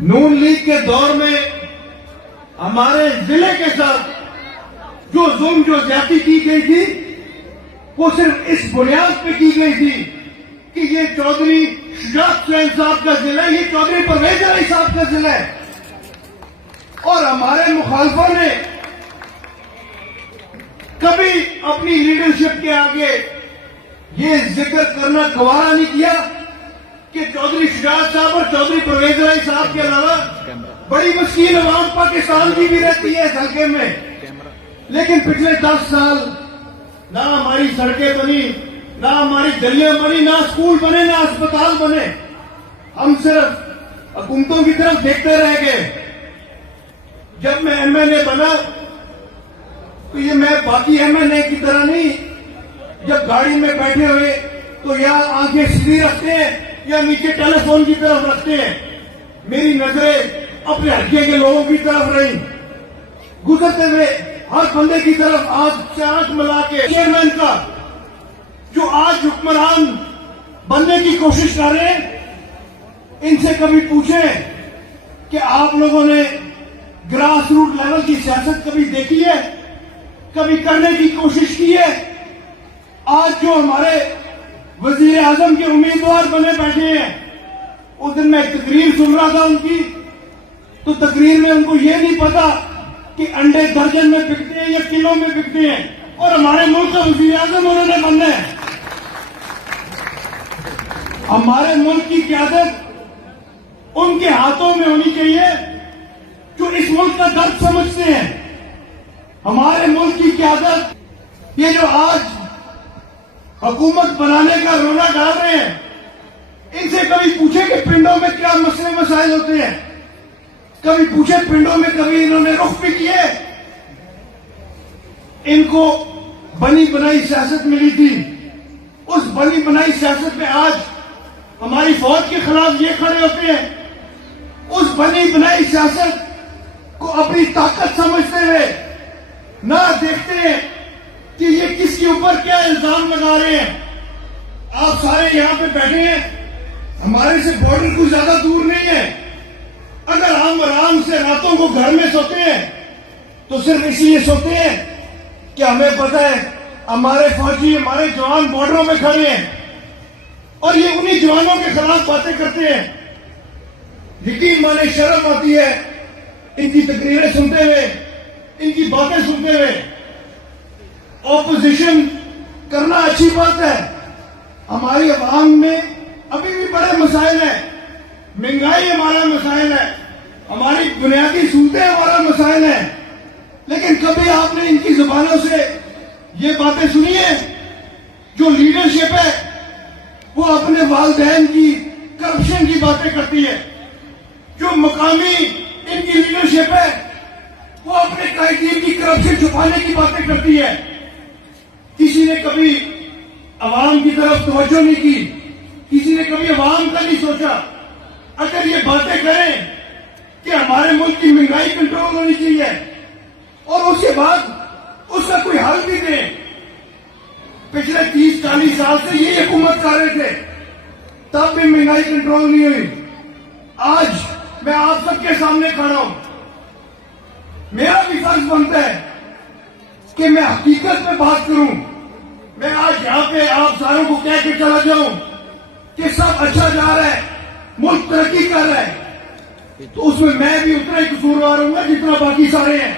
نون league کے دور میں ہمارے ضلع کے ساتھ جو ظلم جو زیادتی کی گئی تھی وہ صرف اس بنیاد پہ کی گئی تھی کہ یہ چودھری شجاعت حسین صاحب کا ضلع ہے، یہ چودھری پرویز علی صاحب کا ضلع ہے، اور ہمارے مخالفوں نے کبھی اپنی لیڈرشپ کے آگے یہ ذکر کرنا گوارا نہیں کیا کہ چودھری شجاعت صاحب اور چودھری پرویز علی صاحب کے علاوہ بڑی مسکین عوام پاکستان کی بھی رہتی ہے اس حلقے میں. لیکن پچھلے 10 سال نہ ہماری سڑکیں بنی، نہ ہماری گلیاں بنی، نہ اسکول بنے، نہ اسپتال بنے. ہم صرف حکومتوں کی طرف دیکھتے رہ گئے. جب میں ایم این اے بنا تو یہ میں باقی ایم این اے کی طرح نہیں جب گاڑی میں بیٹھے ہوئے تو یا آنکھیں سیدھی رکھتے ہیں یا نیچے ٹیلی فون کی طرف رکھتے ہیں. میری نظریں اپنے حلقے کے لوگوں کی طرف رہی، گزرتے ہوئے ہر بندے کی طرف آنکھ سے آنکھ ملا کے چیئرمین کا جو آج حکمران بننے کی کوشش کر رہے ہیں ان سے کبھی پوچھیں کہ آپ لوگوں نے گراس روٹ لیول کی سیاست کبھی دیکھی ہے، کبھی کرنے کی کوشش کی ہے؟ آج جو ہمارے وزیر اعظم کے امیدوار بنے بیٹھے ہیں، اس دن میں تقریر سن رہا تھا ان کی، تو تقریر میں ان کو یہ نہیں پتا کہ انڈے درجن میں بکتے ہیں یا کلو میں بکتے ہیں، اور ہمارے ملک کا وزیر اعظم انہوں نے بننا ہے. ہمارے ملک کی قیادت ان کے ہاتھوں میں ہونی چاہیے جو اس ملک کا درد سمجھتے ہیں. ہمارے ملک کی قیادت یہ جو آج حکومت بنانے کا رونا ڈال رہے ہیں، ان سے کبھی پوچھے کہ پنڈوں میں کیا مسئلے مسائل ہوتے ہیں، کبھی پوچھے پنڈوں میں کبھی انہوں نے رخ بھی کیے. ان کو بنی بنائی سیاست ملی تھی، اس بنی بنائی سیاست میں آج ہماری فوج کے خلاف یہ کھڑے ہوتے ہیں. اس بنی بنائی سیاست کو اپنی طاقت سمجھتے ہوئے نہ دیکھتے ہیں کہ یہ کس کے اوپر کیا الزام لگا رہے ہیں. آپ سارے یہاں پہ بیٹھے ہیں، ہمارے سے بارڈر کوئی زیادہ دور نہیں ہے. اگر ہم آرام سے راتوں کو گھر میں سوتے ہیں تو صرف اس لیے سوتے ہیں کہ ہمیں پتہ ہے ہمارے فوجی ہمارے جوان بارڈروں میں کھڑے ہیں اور یہ انہی جوانوں کے خلاف باتیں کرتے ہیں. یقین مانے شرم آتی ہے ان کی تقریریں سنتے ہوئے، ان کی باتیں سنتے ہوئے. اپوزیشن کرنا اچھی بات ہے. ہماری عوام میں ابھی بھی بڑے مسائل ہیں، مہنگائی ہمارا مسائل ہے، ہماری بنیادی سہولتیں ہمارا مسائل ہیں. لیکن کبھی آپ نے ان کی زبانوں سے یہ باتیں سنی ہیں؟ جو لیڈرشپ ہے وہ اپنے والدین کی کرپشن کی باتیں کرتی ہے. جو مقامی ان کی لیڈرشپ ہے وہ اپنے قائدین کی کرپشن چھپانے کی باتیں کرتی ہے. کسی نے کبھی عوام کی طرف توجہ نہیں کی، کسی نے کبھی عوام کا نہیں سوچا. اگر یہ باتیں کریں کہ ہمارے ملک کی مہنگائی کنٹرول ہونی چاہیے اور اس کے بعد اس کا کوئی حل بھی دیں. پچھلے 30-40 سال سے یہ حکومت کر رہے تھے، تب بھی مہنگائی کنٹرول نہیں ہوئی. آج میں آپ سب کے سامنے کھڑا ہوں، میرا بھی فرض بنتا ہے کہ میں حقیقت میں بات کروں. میں آج یہاں پہ آپ ساروں کو کہہ کے چلا جاؤں کہ سب اچھا جا رہا ہے، ملک ترقی کر رہا ہے، تو اس میں بھی اتنا ہی قصوروار ہوں گا جتنا باقی سارے ہیں.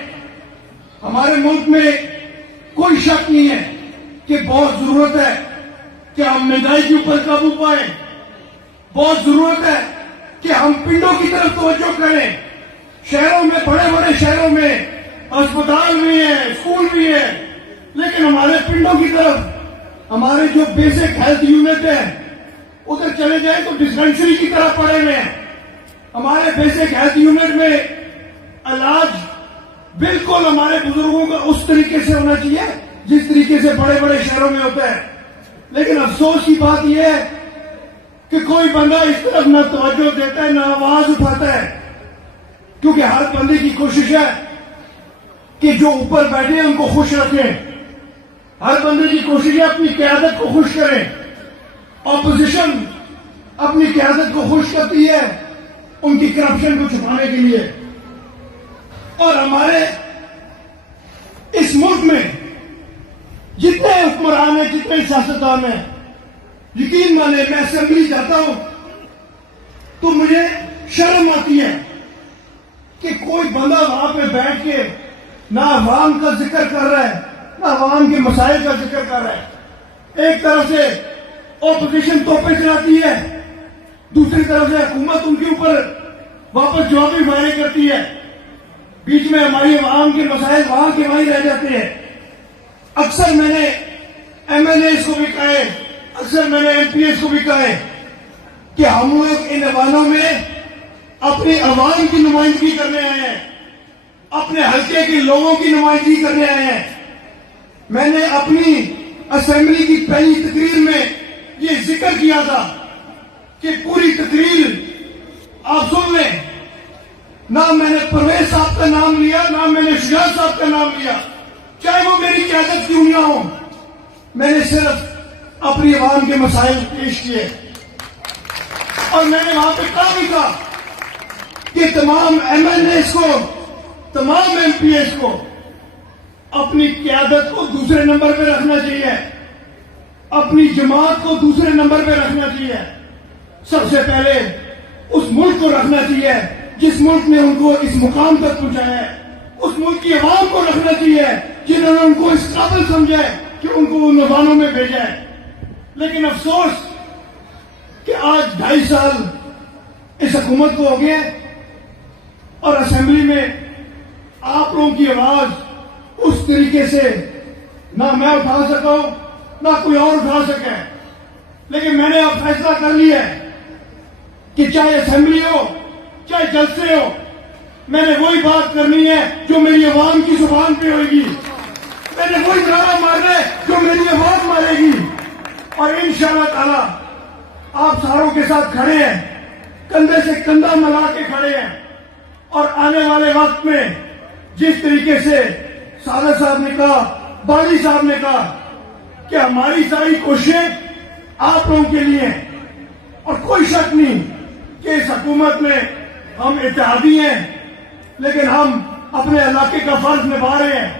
ہمارے ملک میں کوئی شک نہیں ہے کہ بہت ضرورت ہے کہ ہم مہنگائی کے اوپر قابو پائیں. بہت ضرورت ہے کہ ہم پنڈوں کی طرف توجہ کریں. شہروں میں، بڑے بڑے شہروں میں اسپتال بھی ہیں، اسکول بھی ہیں، لیکن ہمارے پنڈوں کی طرف ہمارے جو بیسک ہیلتھ یونٹ ہیں ادھر چلے جائیں تو ڈسپینسری کی طرف پڑے ہوئے ہیں. ہمارے بیسک ہیلتھ یونٹ میں علاج بالکل ہمارے بزرگوں کا اس طریقے سے ہونا چاہیے جس طریقے سے بڑے بڑے شہروں میں ہوتا ہے. لیکن افسوس کی بات یہ ہے کہ کوئی بندہ اس طرف نہ توجہ دیتا ہے نہ آواز اٹھاتا ہے، کیونکہ ہر بندے کی کوشش ہے کہ جو اوپر بیٹھے ہیں ان کو خوش رکھیں. ہر بندے کی کوشش ہے اپنی قیادت کو خوش کریں. اپوزیشن اپنی قیادت کو خوش کرتی ہے ان کی کرپشن کو چھپانے کے لیے. اور ہمارے اس ملک میں جتنے حکمران ہیں, جتنے سیاستدان ہیں, یقین مانے میں اسمبلی جاتا ہوں تو مجھے شرم آتی ہے کہ کوئی بندہ وہاں پہ بیٹھ کے نہ عوام کا ذکر کر رہا ہے, نہ عوام کے مسائل کا ذکر کر رہا ہے. ایک طرف سے اپوزیشن توپے چلاتی ہے, دوسری طرف سے حکومت ان کے اوپر واپس جوابی فائرنگ کرتی ہے. بیچ میں ہماری عوام کے مسائل وہاں کے وہیں رہ جاتے ہیں. اکثر میں نے ایم ایل اے کو بھی کہا ہے, اکثر میں نے ایم پی ایس کو بھی کہا ہے کہ ہم لوگ ان ایوانوں میں اپنی عوام کی نمائندگی کرنے آئے ہیں, اپنے حلقے کے لوگوں کی نمائندگی کرنے آئے ہیں. میں نے اپنی اسمبلی کی پہلی تقریر میں یہ ذکر کیا تھا کہ پوری تقریر آپ سن لیں. نہ میں نے پرویز صاحب کا نام لیا, نہ میں نے شجاعت صاحب کا نام لیا, چاہے وہ میری قیادت کیوں نہ ہو. میں نے صرف اپنی عوام کے مسائل پیش کیے. اور میں نے وہاں پہ کہا بھی تھا کہ تمام ایم ایل ایز کو, تمام ایم پی ایس کو اپنی قیادت کو دوسرے نمبر پہ رکھنا چاہیے, اپنی جماعت کو دوسرے نمبر پہ رکھنا چاہیے. سب سے پہلے اس ملک کو رکھنا چاہیے جس ملک نے ان کو اس مقام تک پہنچایا ہے. اس ملک کی عوام کو رکھنا چاہیے جنہوں نے ان کو اس قابل سمجھا ہے کہ ان کو ان نوانوں میں بھیجا ہے. لیکن افسوس کہ آج 2.5 سال اس حکومت کو ہو گئے اور اسمبلی میں آپ لوگوں کی آواز اس طریقے سے نہ میں اٹھا سکا ہوں, نہ کوئی اور اٹھا سکے. لیکن میں نے اب فیصلہ کر لیا ہے کہ چاہے اسمبلی ہو چاہے جلسے ہو, میں نے وہی بات کرنی ہے جو میری عوام کی زبان پہ ہوئے گی. میں نے وہی نعرہ مارنا ہے جو میری عوام مارے گی. اور انشاءاللہ تعالی آپ ساروں کے ساتھ کھڑے ہیں, کندھے سے کندھا ملا کے کھڑے ہیں. اور آنے والے وقت میں جس طریقے سے سادہ صاحب نے کہا, بالی صاحب نے کہا کہ ہماری ساری کوششیں آپ لوگوں کے لیے ہیں, اور کوئی شک نہیں کہ اس حکومت میں ہم اتحادی ہیں, لیکن ہم اپنے علاقے کا فرض نبھا رہے ہیں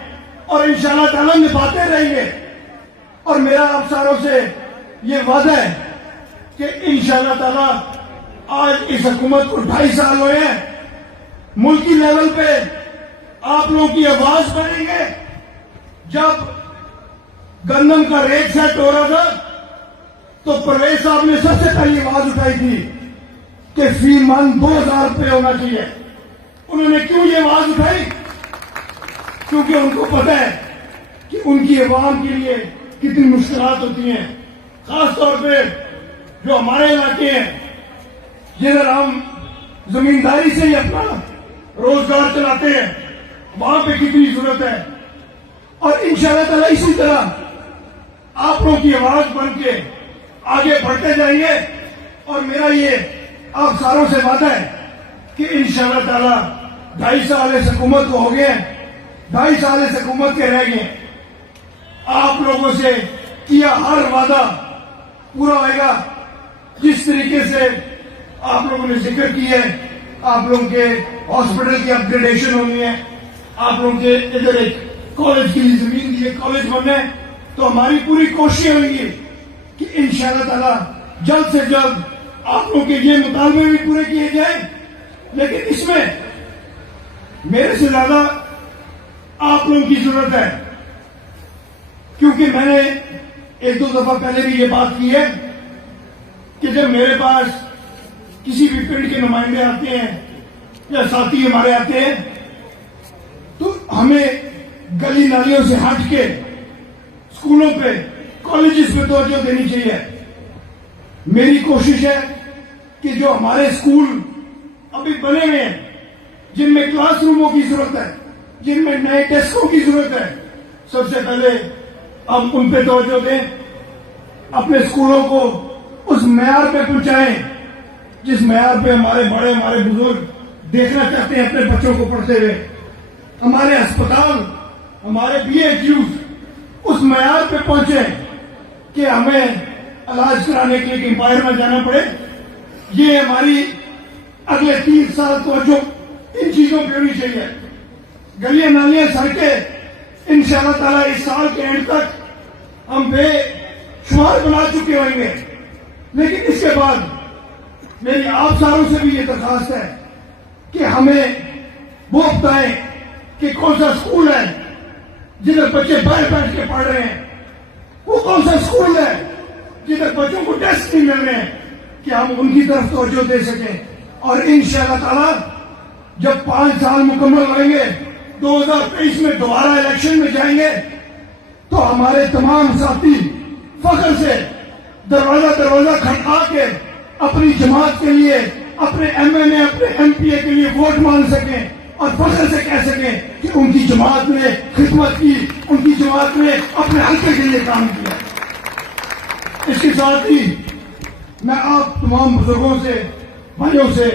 اور انشاءاللہ تعالیٰ نبھاتے رہیں گے. اور میرا آپ ساروں سے یہ وعدہ ہے کہ انشاءاللہ تعالیٰ آج اس حکومت کو 2.5 سال ہوئے ہیں, ملکی لیول پہ آپ لوگوں کی آواز بنیں گے. جب گندم کا ریٹ سیٹ ہو رہا تھا تو پرویز صاحب نے سب سے پہلی آواز اٹھائی تھی کہ فی من 2,000 روپے ہونا چاہیے. انہوں نے کیوں یہ آواز اٹھائی؟ کیونکہ ان کو پتہ ہے کہ ان کی عوام کے لیے کتنی مشکلات ہوتی ہیں, خاص طور پہ جو ہمارے علاقے ہیں جدھر ہم زمینداری سے ہی اپنا روزگار چلاتے ہیں, وہاں پہ کتنی ضرورت ہے. اور انشاءاللہ تعالیٰ اسی طرح آپ لوگوں کی آواز بن کے آگے بڑھتے جائیں گے. اور میرا یہ آپ ساروں سے وعدہ ہے کہ انشاءاللہ تعالیٰ 2.5 سال اس حکومت کو ہو گئے ہیں, 2.5 سال اس حکومت کے رہ گئے. آپ لوگوں سے کیا ہر وعدہ پورا ہوئے گا. جس طریقے سے آپ لوگوں نے ذکر کی ہے, آپ لوگوں کے ہاسپٹل کی اپ گریڈیشن ہونی ہے, آپ لوگوں کے ادھر ایک کالج کی زمین دی ہے, کالج بننا ہے, تو ہماری پوری کوششیں ہوں گی کہ انشاءاللہ تعالیٰ جلد سے جلد آپ لوگوں کے یہ مطالبے بھی پورے کیے جائیں. لیکن اس میں میرے سے زیادہ آپ لوگوں کی ضرورت ہے, کیونکہ میں نے 1-2 دفعہ پہلے بھی یہ بات کی ہے کہ جب میرے پاس کسی بھی پنڈ کے نمائندے آتے ہیں یا ساتھی ہمارے آتے ہیں تو ہمیں گلی نالیوں سے ہٹ کے اسکولوں پہ, کالجز پہ توجہ دینی چاہیے. میری کوشش ہے کہ جو ہمارے اسکول ابھی بنے ہوئے ہیں, جن میں کلاس روموں کی ضرورت ہے, جن میں نئے ڈیسکوں کی ضرورت ہے, سب سے پہلے ہم ان پہ توجہ دیں, اپنے اسکولوں کو اس معیار پہ پہنچائیں جس معیار پہ ہمارے بڑے, ہمارے بزرگ دیکھنا چاہتے ہیں اپنے بچوں کو پڑھتے ہوئے. ہمارے اسپتال, ہمارے بی ایچ یوز اس معیار پہ پہنچے کہ ہمیں علاج کرانے کے لیے امپائر میں جانا پڑے. یہ ہماری اگلے 3 سال توجہ ان چیزوں پہ ہونی چاہیے. گلیاں نالیاں سڑکیں انشاءاللہ تعالیٰ اس سال کے اینڈ تک ہم بے شمار بنا چکے ہوئیں گے. لیکن اس کے بعد میری آپ ساروں سے بھی یہ درخواست ہے کہ ہمیں وہ بتائیں کہ کون سا اسکول ہے جدھر بچے باہر بیٹھ کے پڑھ رہے ہیں, وہ کون سا اسکول ہے جدھر بچوں کو ٹیسٹ نہیں مل رہے ہیں, کہ ہم ان کی طرف توجہ دے سکیں. اور انشاءاللہ تعالیٰ جب 5 سال مکمل ہوئیں گے, 2023 میں دوبارہ الیکشن میں جائیں گے, تو ہمارے تمام ساتھی فخر سے دروازہ دروازہ کھٹکھا کے اپنی جماعت کے لیے, اپنے ایم این اے, اپنے ایم پی اے کے لیے ووٹ مانگ سکیں اور فخر سے کہہ سکیں کہ ان کی جماعت نے خدمت کی, ان کی جماعت نے اپنے حلقے کے لیے کام کیا. اس کے ساتھ ہی میں آپ تمام بزرگوں سے, بھائیوں سے